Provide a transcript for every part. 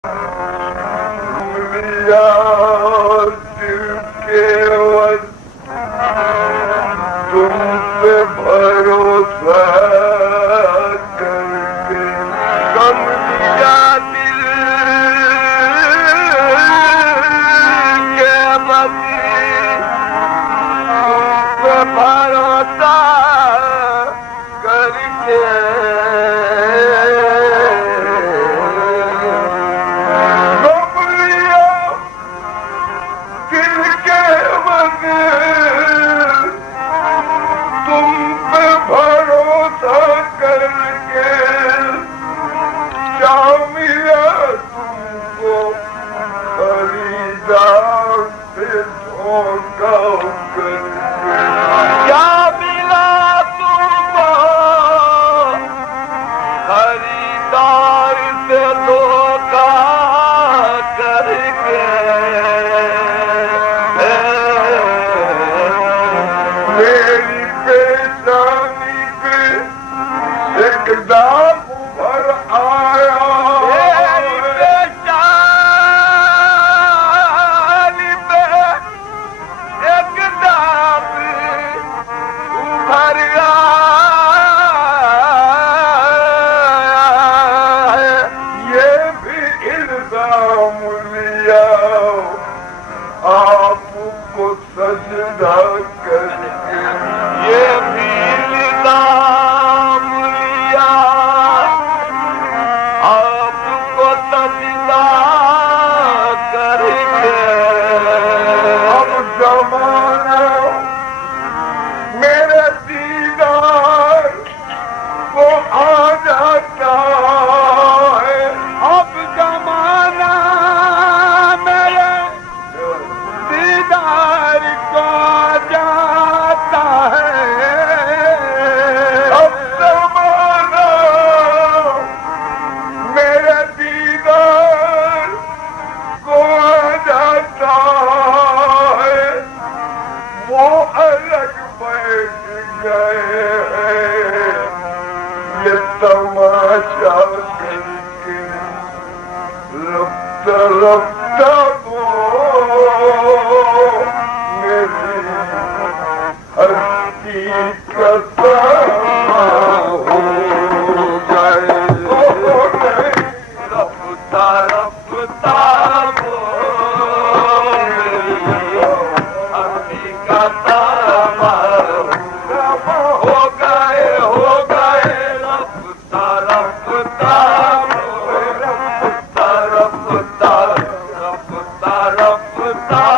तुम पे भरोसा करके गम दिया दिल के मती, तुम पे भरोसा करके गम लिया दिल के मती, तुम पे भरोसा करके क्या मिला तुमको खरीदार से धोखा करके, क्या मिला तुमको खरीदार से धोखा करके। मेरी बेजानी पे एक दाग भर आया, मेरी बेजानी पे एक दाग भर आया है। ये भी इल्जाम लिया आपको सजदा करके, ये भी इल्जाम लिया आपको सजदा करके। अब जमाना मेरे दीदार को आ जाता है, अब जमाना मेरे दीदार को जाता है, अब जमाना मेरे दीदार को जाता है। वो अलग बैठ गए हैं ये तमाशा करके, रफ्ता रफ्ता वो मेरी हकीकत हो गए, रफ्ता रफ्ता वो मेरी हकीकत हो गए, रफ्ता रफ्ता रफ्ता रफ्ता रफ्ता रफ्ता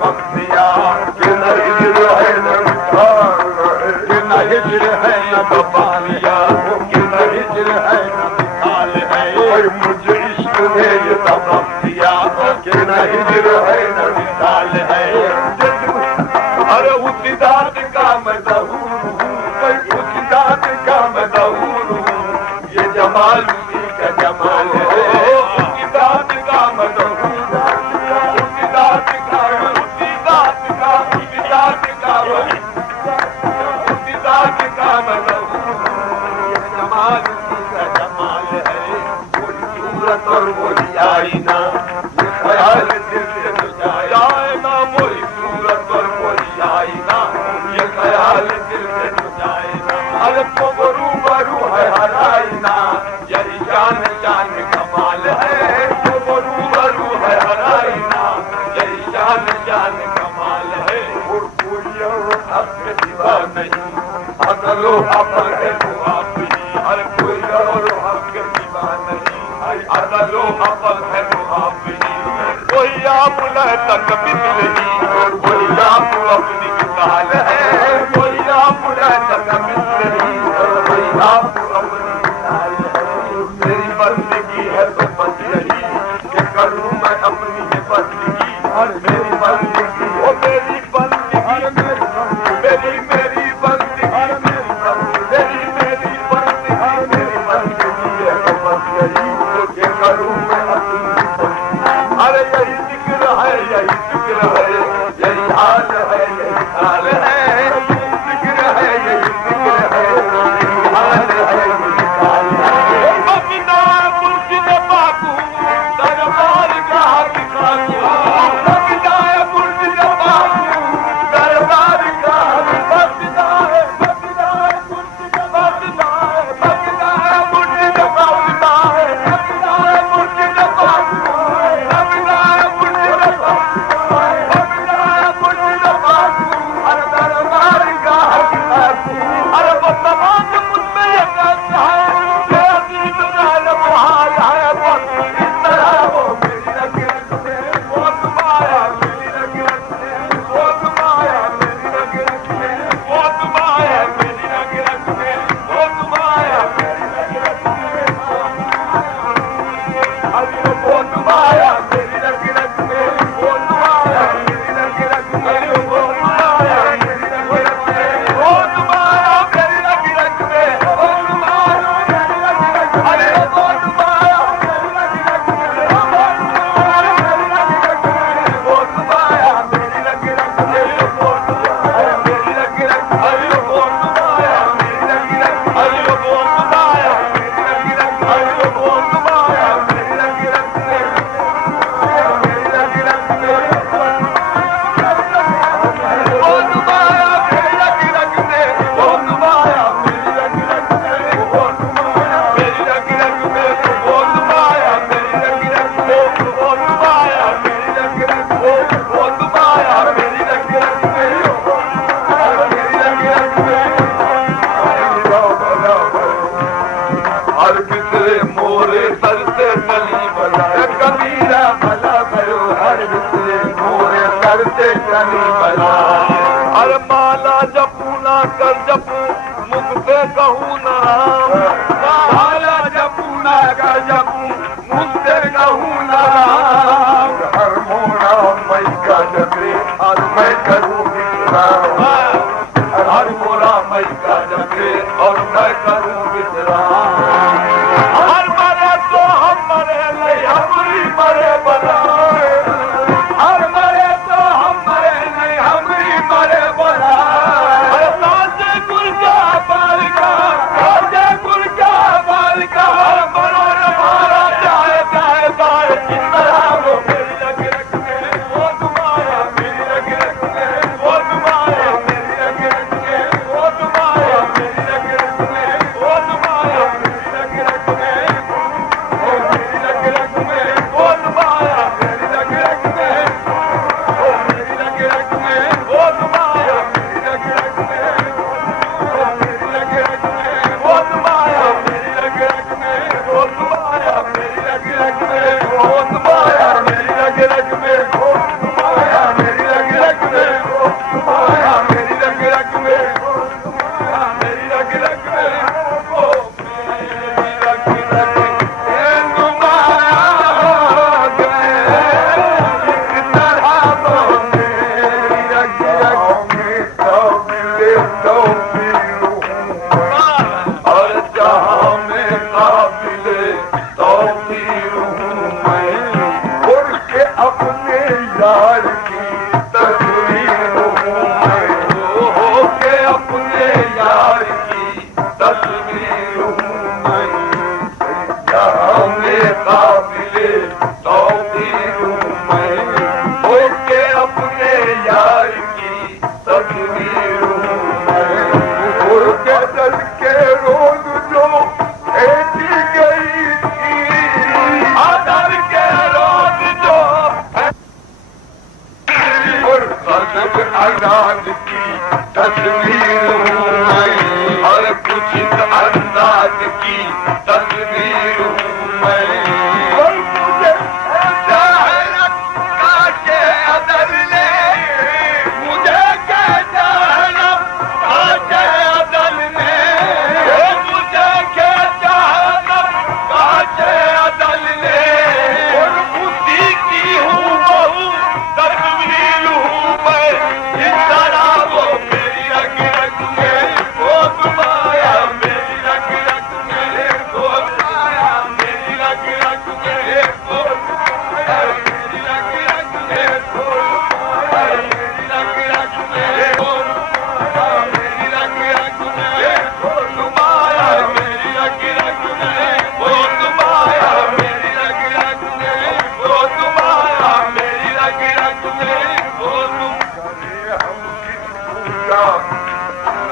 बख्तिया कि न हिजर है न विशाल कि न हिजर है न बबालिया कि न हिजर है न विशाल है और मुझे इश्क ने ये सबक दिया कि न हिजर है न विशाल है अरे उस दाद का मैं ज़हूर हूँ उस दाद का मैं ज़हूर हूँ ये जमाल उसी का जमाल है उस दाद का मैं ज़हूर उस दाद का उसी दाद का उसी दाद का उसी दाद का मैं ज़हूर ये जमाल उसी का जमाल है कोई सूरत और कोई आईना ये ख्याल दिल से न जाए ना कोई सूरत और कोई आईना ये ख्याल दिल से न जाए ना अरे तो रूबरू है हर आईना यही शान शान कमाल है तो रूबरू है हर आईना यही शान शान कमाल है और कोई और हक दीवा नहीं अदलो अपर है तो आप ही अरे कोई और हक दीवा नहीं अदलो अपर है तो आप ही कोई आप तक बिजली कोई आप अपनी मिसाल है कोई आप तक बिजली कोई आप अपनी मिसाल है मेरी बंदगी है तो बच रही कि करूँ मैं अपनी है बंदगी मेरी बंदगी ओ मेरी बंदगी मेरी मेरी बंदगी मेरी मेरी बंदगी मेरी बंदगी है तो बच रही कि करूँ मैं अपनी अरे यही जिक्र है यही जिक्र है यही हाल है यही हाल है यही जिक्र है यही जिक्र है यही हाल है यही हाल है अबिना मुर्शिद बाबू दरबार का हकीकातू अबिना मुर्शिद बाबू दरबार का अबिना अबिना मुर्शिद बाबू अबिना मुर्शिद बाबू अबिना मुर्शिद बाबू अरे माला जपू ना कर जपू मुख पे कहूँ ना माला जपू ना कर जपू मुख पे कहूँ ना हर मोड़ा मैं का जपे और मैं करूँ विश्राम हर मोड़ा मैं का जपे और मैं करूँ विश्राम हर मरे तो हम मरे नहीं हमारी मरे बनाए हर मरे तो हम मरे नहीं हमारी मरे बनाए ताजे गुल का बालिका ताजे गुल का बालिका हर मरो मारा जाए जाए जाए इस तरह वो मेरी लग रख में वो तुम्हारा मेरी लग रख में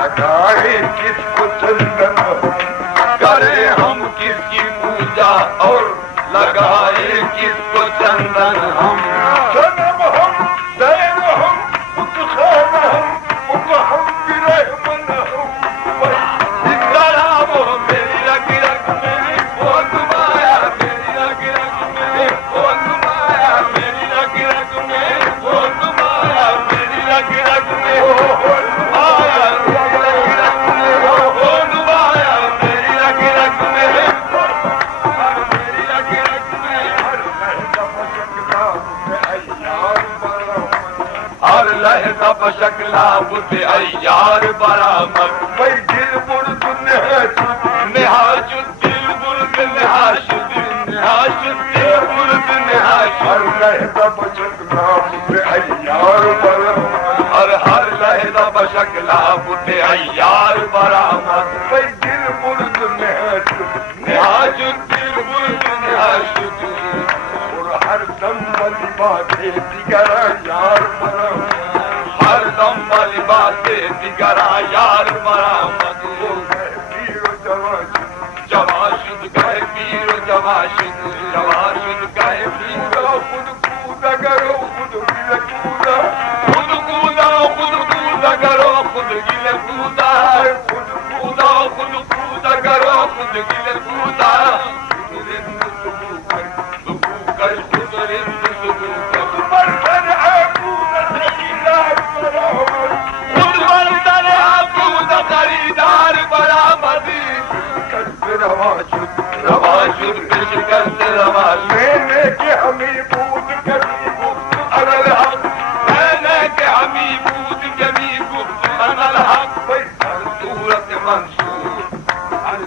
लगाए किसको चंदन करे हम किसकी पूजा और लगाए किसको चंदन हम सनम हम दैन हम उत्खान हम बिरहमन हम इस तरह वो मेरी रग रग में वो तुम्हारा मेरी रग रग में वो तुम्हारा मेरी रग रग में वो तुम्हारा मेरी रग रग में शक्ला बुद्ध अयार बरामद भाई दिल बुर्द नेहाशुद दिल बुर्द नेहाशुद नेहाशुद दिल बुर्द नेहाशुद लहदा बशकला बुद्ध अयार बरामद हर लहदा बशकला बुद्ध अयार बरामद भाई दिल बुर्द नेहाशुद नेहाशुद दिल बुर्द नेहाशुद और हर दम वाली बातें दिगरा यार बरामद हर दम वाली बातें दिगरा यार बरामद पीर जवाशुद गए पीर जवाशुद जवाशुद गए पीर खुद कूदा करो खुद गिले कूदा खुद कूदा खुद कूदा करो खुद गिले कूदा खुद कूदा खुद कूदा करो खुद गिले कूदा खरीदार बरामदी रवाशुद शिकस्त रवाश मैंने के हमी बूद कमी गुप्त अनल हक मैंने के हमी बूद कमी गुप्त अनल हक भाई हर सूरत मंसूर हर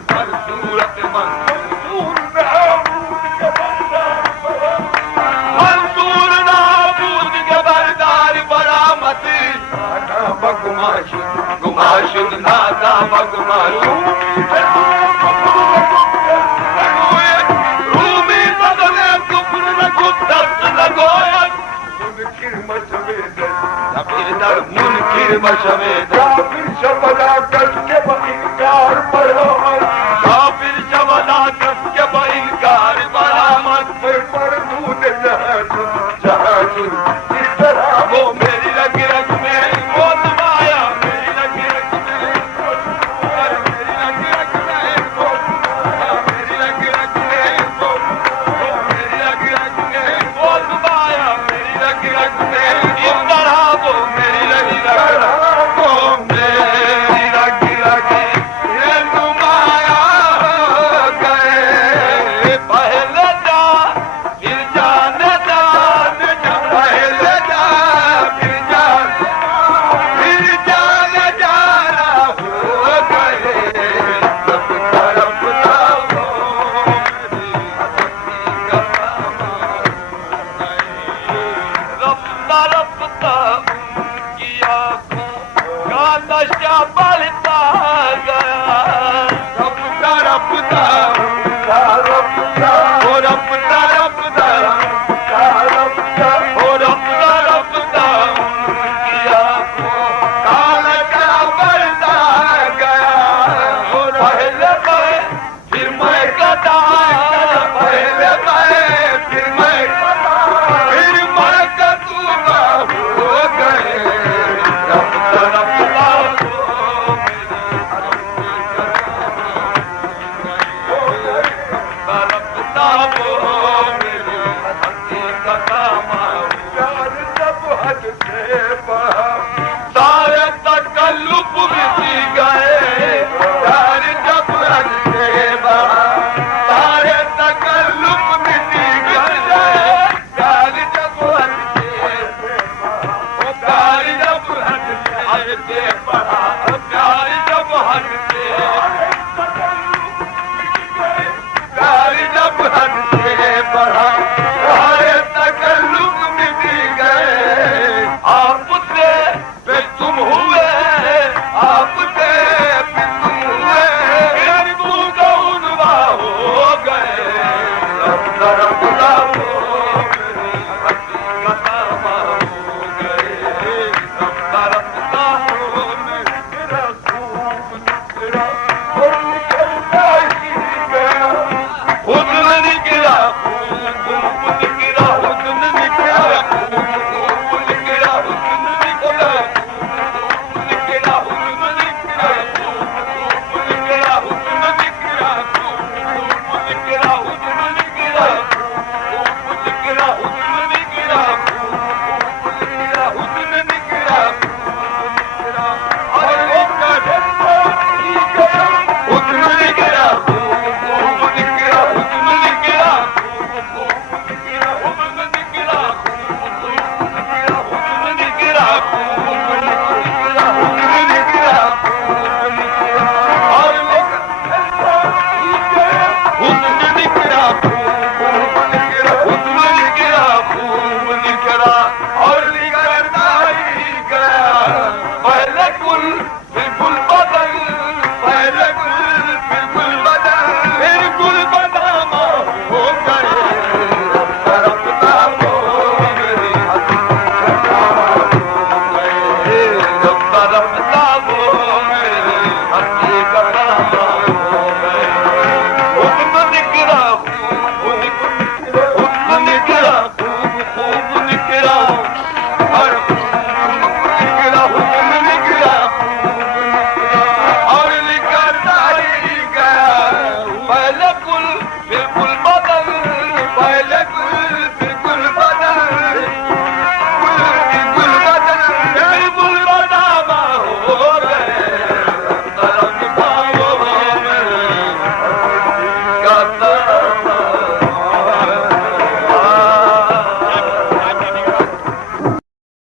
सूरत मंसूर नाबूद के बरदार मंसूर नाबूद के बरदार बरामदी बगुमाशुद गुमाशुद नादा बगुमाशुद रूमी बदले कुफर न गुप्तस्त लगोयत मुनकिर मशवेदन तबीदर मुनकिर मशवेदन काफिर शबला कस के बइनकार बरामद काफिर शबला कस के बइनकार बरामद पर दूध जहां